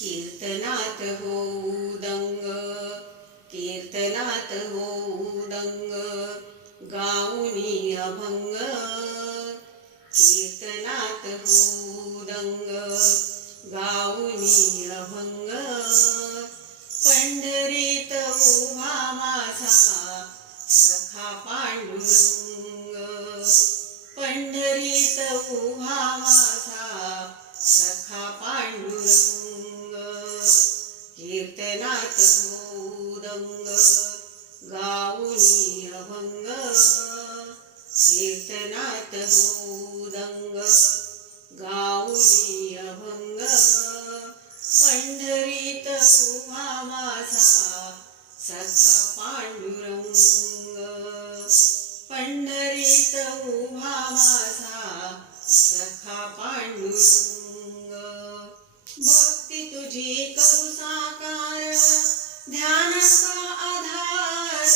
कीर्तनात होऊदंग कीर्तनात होऊदंग गाऊनी अभंग कीर्तनात होऊदंग गाऊनी अभंग पंढरीत उभा माझा सखा पांडुरंग पंढरीत उभा माझा सखा पांडुरंग कीर्तनात होदंग गाऊनी अभंग कीर्तनात होदंग गाऊनी अभंग भक्ती तुझी करू साकार ध्यानाचा आधार.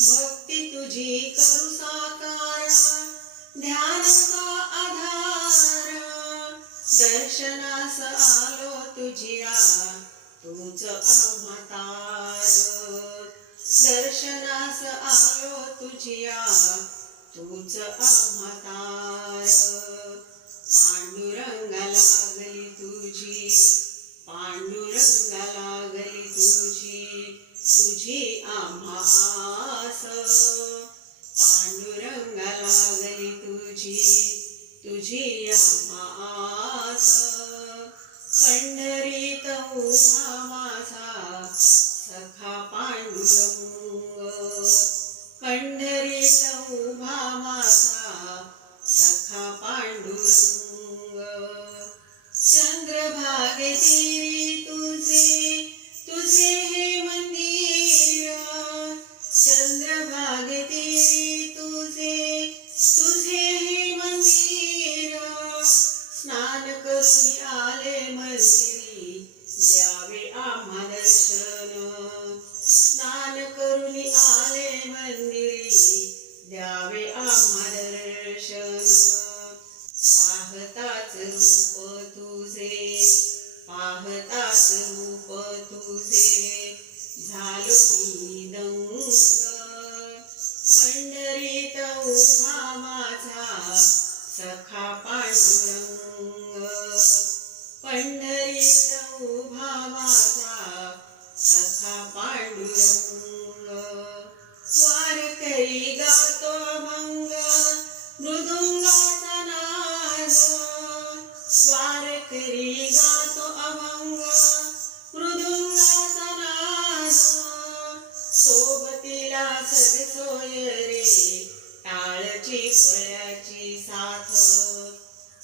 भक्ती तुझी करू साकार ध्यानाचा आधार. दर्शनास आलो तुझिया तूच अवतार. दर्शनास आलो तुझिया तूच अवतार. आस पांडुरंगा लागली तुझी तुझी आस पंढरीत उभा माझा सखा पांडुरंग. पंढरीत उभा माझा सखा पांडुरंग. चंद्रभागे पाहताच रूप तुझे पाहताच रूप तुझे. झालो मी दंग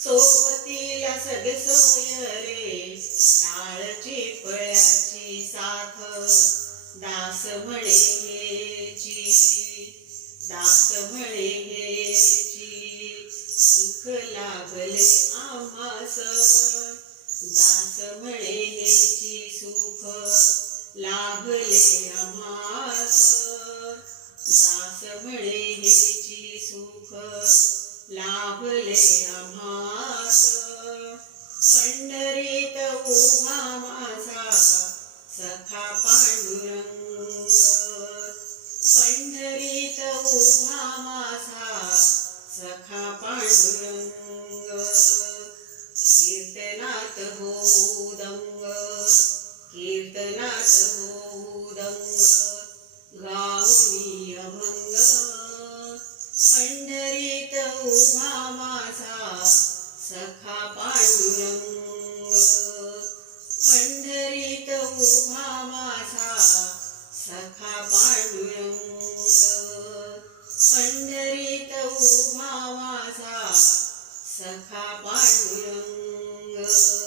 सोबतीला सोय रे. टाळची पळ्याची साथ. दास म्हणे हेची दास म्हणे हेची सुख लाभले आम्हास. दास म्हणे हेची सुख. लाभले पंढरीत माझा सखा पांडुरंग कीर्तनात होदंग कीर्तनात होदंग गाऊनी अभंग पंढरीत उभा माझा सखा khá bái rừng